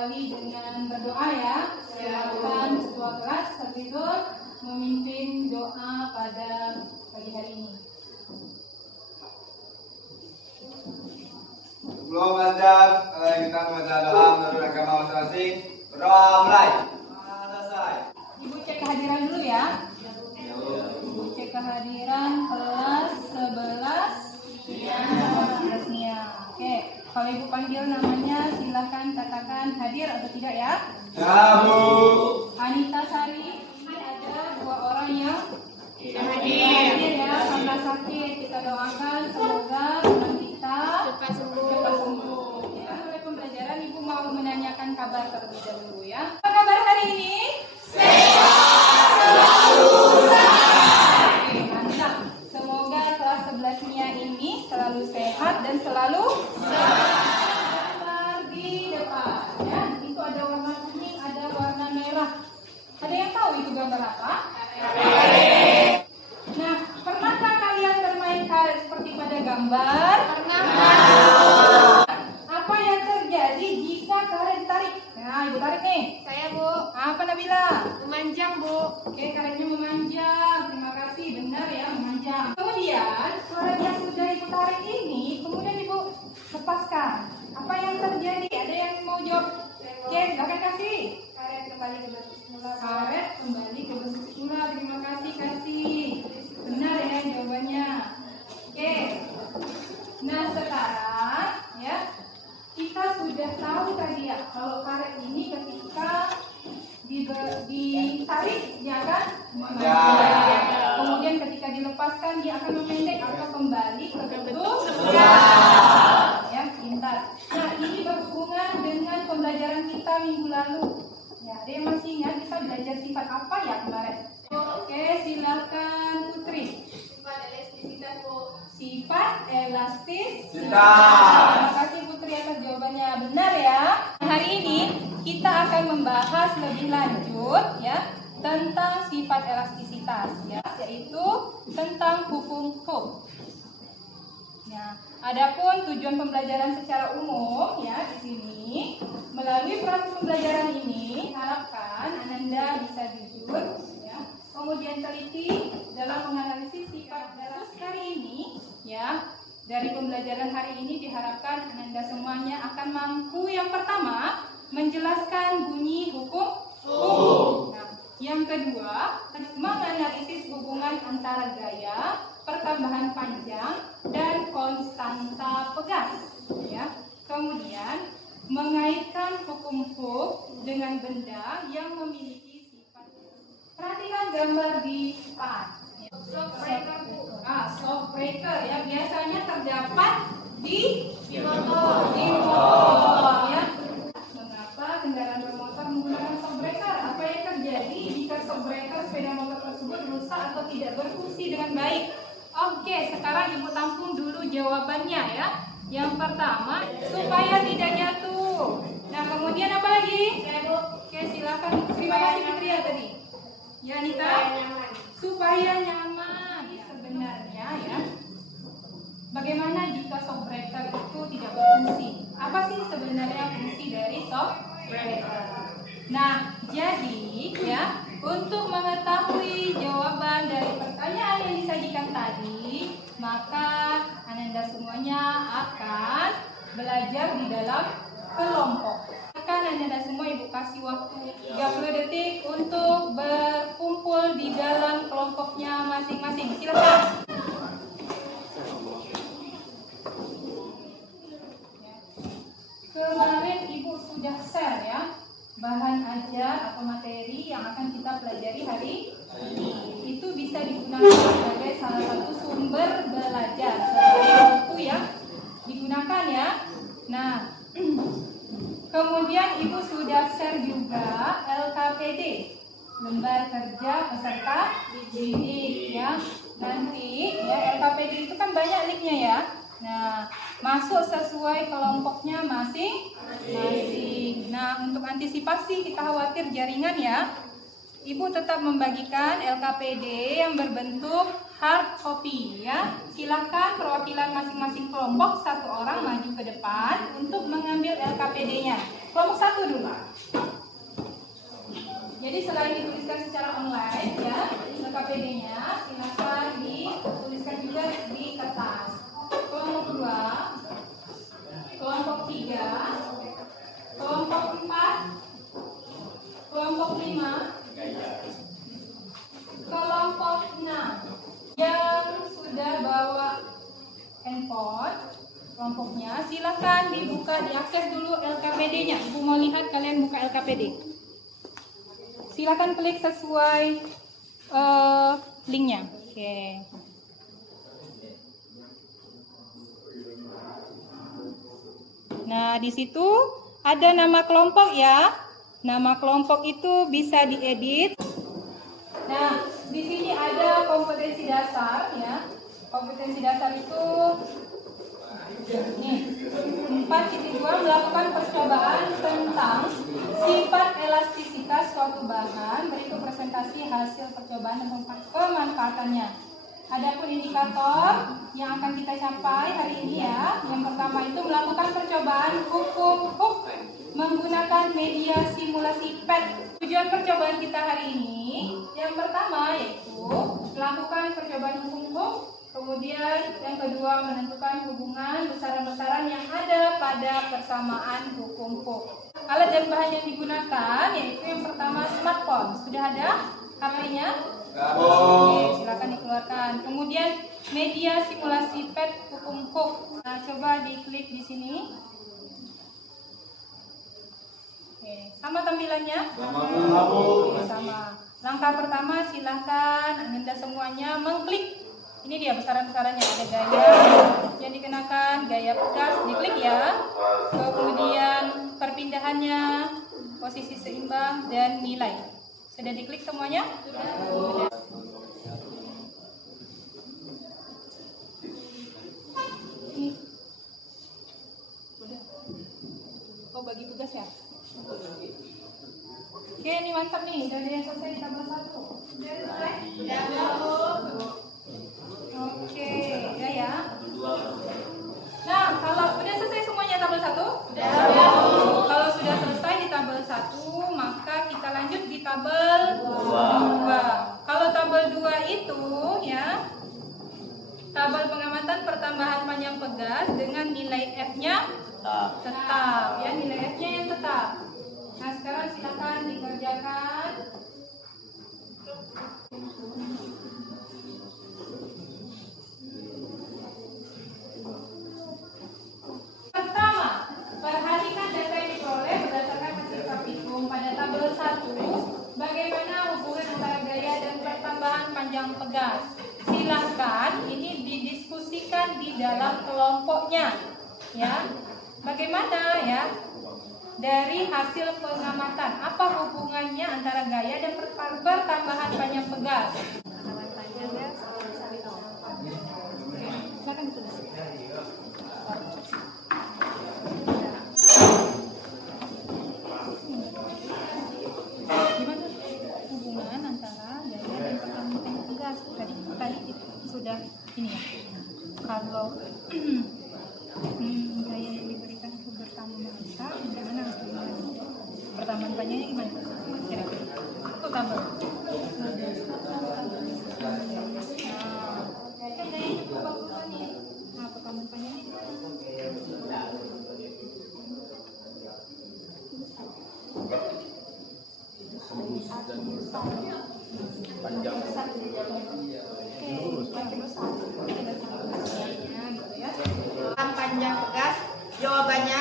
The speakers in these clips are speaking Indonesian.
awali dengan berdoa ya. Silakan ketua kelas Hafizul memimpin doa pada pagi hari ini. Sebelum belajar, kita membaca doa menurut agama masing-masing. Berdoa mulai. Selesai. Ibu cek kehadiran dulu ya. Ibu cek kehadiran kelas 11 Nia. Oke, kalau ibu panggil namanya silahkan katakan hadir atau tidak ya. Ya, Bu. Anita Sari, ini ada 2 orang yang hadir ya karena sakit. Kita doakan semoga teman kita cepat sembuh. Ya, mulai pembelajaran ibu mau menanyakan kabar terlebih dahulu ya. Apa kabar hari ini? Semoga kelas 11-nya ini selalu sehat dan selalu gambar di depan ya. Itu ada warna kuning, ada warna merah. Ada yang tahu itu gambar apa? Nah, pernahkah kalian bermain karet seperti pada gambar? Pernah. Apa yang terjadi jika karet ditarik? Nah, ibu tarik nih. Saya, Bu. Apa Nabila? Memanjang, Bu. Oke, karetnya memanjang. Terima kasih, benar ya, memanjang. Kemudian, karet yang sudah ibu tarik ini, kemudian ibu lepaskan. Apa yang terjadi? Ada yang mau jawab? Oke, silakan kasih. Karet kembali ke bentuk semula. Karet kembali ke bentuk semula. Terima kasih, kasih. Benar ya jawabannya. Oke. Nah, sekarang ya, kita sudah tahu tadi ya, kalau karet ini ketika ditarik dia akan memendek. Kemudian ketika dilepaskan dia akan memendek atau kembali ke bentuk semula. Ya, pintar. Nah, ini berhubungan dengan pembelajaran kita minggu lalu. Ya, ada yang masih ingat kita belajar sifat apa ya kemarin? Oke, silakan Putri. Sifat elastisitas, Bu. Sifat elastisitas. Terima kasih Putri atas jawabannya. Benar ya. Hari ini kita akan membahas lebih lanjut ya tentang sifat elastisitas ya, yaitu tentang hukum Hooke. Ya, adapun tujuan pembelajaran secara umum ya di sini melalui proses pembelajaran ini harapkan Ananda bisa jujur ya, kemudian teliti dalam menganalisis sifat dalam hari ini ya. Dari pembelajaran hari ini diharapkan Ananda semuanya akan mampu yang pertama menjelaskan bunyi hukum Hooke. Nah, yang kedua menganalisis hubungan antara gaya, pertambahan panjang, dan konstanta pegas. Ya. Kemudian mengaitkan hukum Hooke dengan benda yang memiliki sifat. Perhatikan gambar di depan. Shock breaker ya, biasanya terdapat di motor ya. Mengapa kendaraan bermotor menggunakan shock breaker? Apa yang terjadi jika shock breaker sepeda motor tersebut rusak atau tidak berfungsi dengan baik? Oke, sekarang ibu tampung dulu jawabannya ya. Yang pertama, supaya tidak jatuh. Nah, kemudian apa lagi? Oke, silakan. Terima kasih Putri ya tadi. Ya, Anita. Supaya nyaman. Sebenarnya ya, bagaimana jika shock breaker itu tidak berfungsi? Apa sih sebenarnya fungsi dari shock breaker? Nah, jadi ya, untuk mengetahui jawaban dari pertanyaan yang disajikan tadi, maka Ananda semuanya akan belajar di dalam kelompok. Akan Ananda semua ibu kasih waktu 30 detik untuk berkumpul di dalam kelompoknya masing-masing. Silakan. Kemarin ibu sudah share ya bahan ajar atau materi yang akan kita pelajari hari ini. Itu bisa digunakan sebagai salah satu sumber belajar sebagai buku yang digunakan ya. Nah, kemudian ibu sudah share juga LKPD, lembar kerja peserta didik ya. Nanti ya LKPD itu kan banyak linknya ya. Nah, masuk sesuai kelompoknya masing-masing. Nah, untuk antisipasi kita khawatir jaringan ya, ibu tetap membagikan LKPD yang berbentuk hard copy ya. Silakan perwakilan masing-masing kelompok 1 orang maju ke depan untuk mengambil LKPD-nya. kelompok 1 dulu. Jadi selain dituliskan secara online ya, LKPD-nya silakan dituliskan juga di kertas. Kelompok 2, kelompok 3, kelompok 4, kelompok 5, kelompok 6 yang sudah bawa handphone kelompoknya silakan dibuka, diakses dulu LKPD-nya. Ibu mau lihat, kalian buka LKPD. Silakan klik sesuai linknya. Oke. Nah, di situ ada nama kelompok ya. Nama kelompok itu bisa diedit. Nah, di sini ada kompetensi dasar ya. Kompetensi dasar itu nih, 4.2 melakukan percobaan tentang sifat elastisitas suatu bahan, berikut presentasi hasil percobaan dan pemanfaatannya. Adapun indikator yang akan kita capai hari ini ya, yang pertama itu melakukan percobaan hukum Hooke menggunakan media simulasi PET. Tujuan percobaan kita hari ini yang pertama yaitu melakukan percobaan hukum Hooke, kemudian yang kedua menentukan hubungan besaran-besaran yang ada pada persamaan hukum Hooke. Alat dan bahan yang digunakan yaitu yang pertama smartphone. Sudah ada HP-nya? Oke, silakan dikeluarkan. Kemudian media simulasi PET hukum Hooke. Nah, coba diklik di sini. Oke, sama tampilannya? Oke, sama. Langkah pertama silahkan Anda semuanya mengklik. Ini dia besaran-besarannya. Ada gaya yang dikenakan, gaya pegas, diklik ya. Kemudian perpindahannya, posisi seimbang, dan nilai. Sudah diklik semuanya? Sudah. Oh, bagi tugas ya? Oke, ini mantap nih. Udah ada yang selesai di tabel 1. Udah selesai? Oke, udah ya. Nah, kalau udah selesai semuanya tabel 1? Udah. Kalau sudah selesai di tabel 1, maka kita lanjut di tabel 2. Kalau tabel 2 itu ya, tabel pengamatan pertambahan panjang pegas dengan nilai F-nya tetap ya, nilai F-nya yang tetap. Nah, sekarang silakan dikerjakan. Pertama, perhatikan data yang diperoleh berdasarkan hasil praktikum pada tabel 1. Bagaimana hubungan antara gaya dan pertambahan panjang pegas? Silahkan ini didiskusikan di dalam kelompoknya, ya. Bagaimana ya? Dari hasil pengamatan, apa hubungannya antara gaya dan pertambahan panjang pegas? Silakan ditulis. Gimana hubungan antara gaya dan pertambahan panjang pegas? Tadi sudah ini ya. Kalau gaya yang diberikan itu bertambah besar, bagaimana harus gimana? Pertambahan panjangnya gimana? Kira-kira itu tabel. Nah, kan gayanya berubah nih. Nah, pertambahan panjangnya gimana? Panjang. Panjang pegas, jawabannya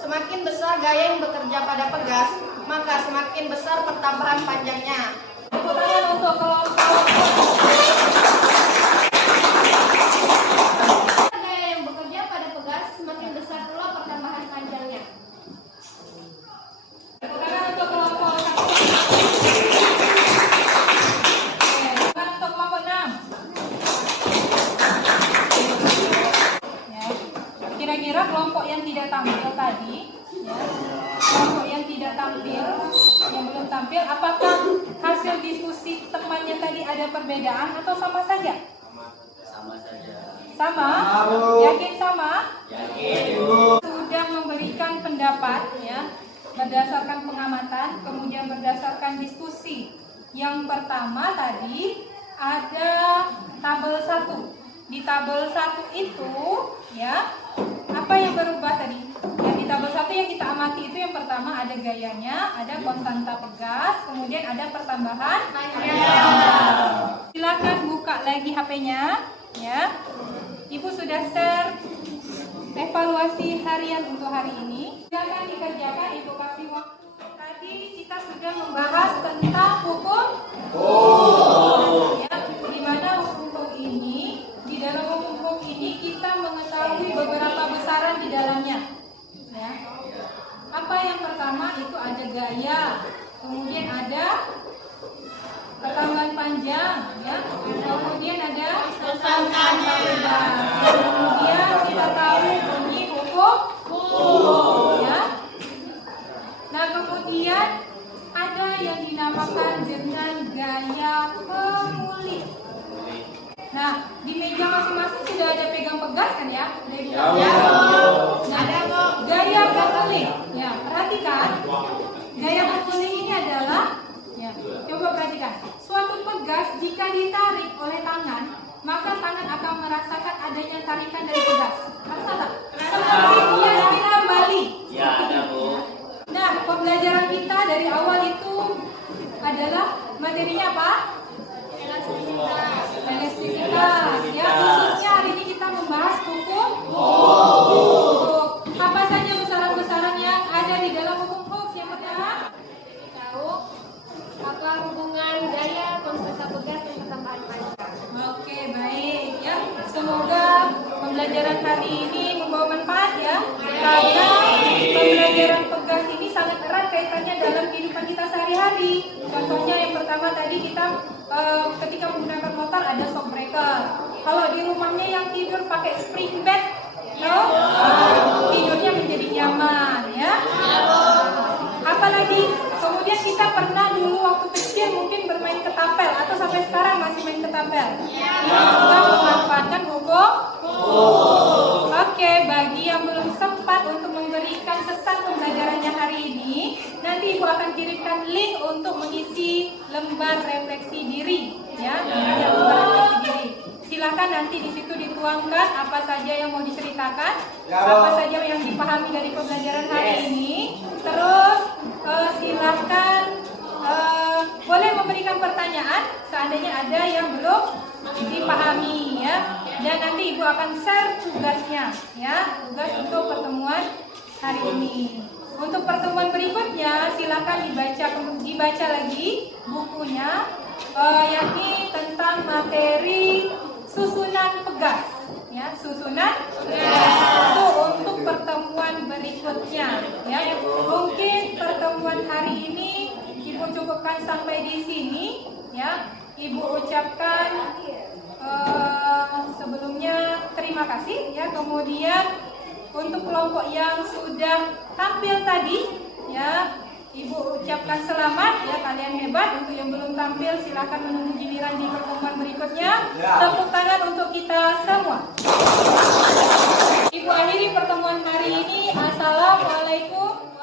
semakin besar gaya yang bekerja pada pegas, maka semakin besar pertambahan panjangnya. Tepuk tangan untuk kelompok. Gaya yang bekerja pada pegas semakin besar pula pertambahan panjangnya. Tepuk tangan untuk kelompok 1. Oke, untuk kelompok 6. Ya. Kira-kira kelompok yang tidak tampil tadi, ya. Kelompok yang tidak tampil, yang belum tampil, apakah hasil diskusi temannya tadi ada perbedaan atau sama saja? Sama saja. Sama? Yakin sama? Yakin. Sudah memberikan pendapat ya. berdasarkan pengamatan, kemudian berdasarkan diskusi. Yang pertama tadi ada tabel 1. Di tabel 1 itu ya, apa yang berubah tadi? Ya, di tabel 1 yang kita amati itu yang pertama ada gayanya, ada konstanta pegas, kemudian ada pertambahan panjang. Silakan buka lagi HP-nya ya. Ibu sudah share evaluasi harian untuk hari ini. Silakan dikerjakan, Ibu kasih waktu. Tadi kita sudah membahas tentang hukum ya, di mana hukum ini, di dalam hukum ini kita mengetahui beberapa besaran di dalamnya ya. Apa yang pertama itu ada gaya, kemudian ada pertambahan panjang ya, kemudian ada konstanta pegas, kemudian kita tahu bunyi hukum ya. Nah kemudian ada yang dinamakan dengan gaya pemulik. Nah di meja masing-masing sudah ada pegang pegas kan ya? Ya. Nah, ada gaya pemulik ya, perhatikan gaya pemulik ini adalah ya, coba perhatikan. Suatu pegas jika ditarik oleh tangan, maka tangan akan merasakan adanya tarikan dari pegas. Rasa tak? Seperti dia kembali. Ya, ada Bu. Nah, pembelajaran kita dari awal itu adalah materinya apa? Elastisitas. Ya, khususnya hari ini kita membahas hukum Hooke. Apa saja besaran-besaran yang ada di dalam hukum Hooke? Yang pertama, Tahu apa hubungan gaya, konstanta pegas, dan pertambahan panjang. oke, baik ya. Semoga pembelajaran hari ini membawa manfaat ya. Karena pembelajaran pegas ini sangat erat kaitannya dalam kehidupan kita sehari-hari. Contohnya yang pertama tadi kita ketika menggunakan motor ada shock breaker. Kalau di rumahnya yang tidur pakai spring bed, tidurnya menjadi nyaman ya. Apalagi kemudian kita pernah dulu waktu kecil mungkin bermain ketapel atau sampai sekarang masih main ketapel. Ini juga memanfaatkan hukum. Oke, bagi yang belum sempat untuk memberikan pesan pembelajarannya hari ini, nanti Ibu akan kirimkan link untuk mengisi lembar refleksi diri ya, lembar refleksi diri. Silakan nanti di situ dituangkan apa saja yang mau diceritakan, apa saja yang dipahami dari pembelajaran hari ini. Terus silakan boleh memberikan pertanyaan seandainya ada yang belum dipahami ya. Dan nanti Ibu akan share tugasnya ya, tugas untuk pertemuan hari ini. Untuk pertemuan berikutnya silakan dibaca lagi bukunya, yakni tentang materi susunan pegas ya, susunan itu untuk pertemuan berikutnya ya. Mungkin pertemuan hari ini Ibu cukupkan sampai di sini ya. Ibu ucapkan sebelumnya terima kasih ya. Kemudian untuk kelompok yang sudah tampil tadi ya, Ibu ucapkan selamat ya, kalian hebat. Untuk yang belum tampil silakan menunggu giliran di pertemuan berikutnya. Tepuk tangan untuk kita semua. Ibu akhiri pertemuan hari ini. Assalamualaikum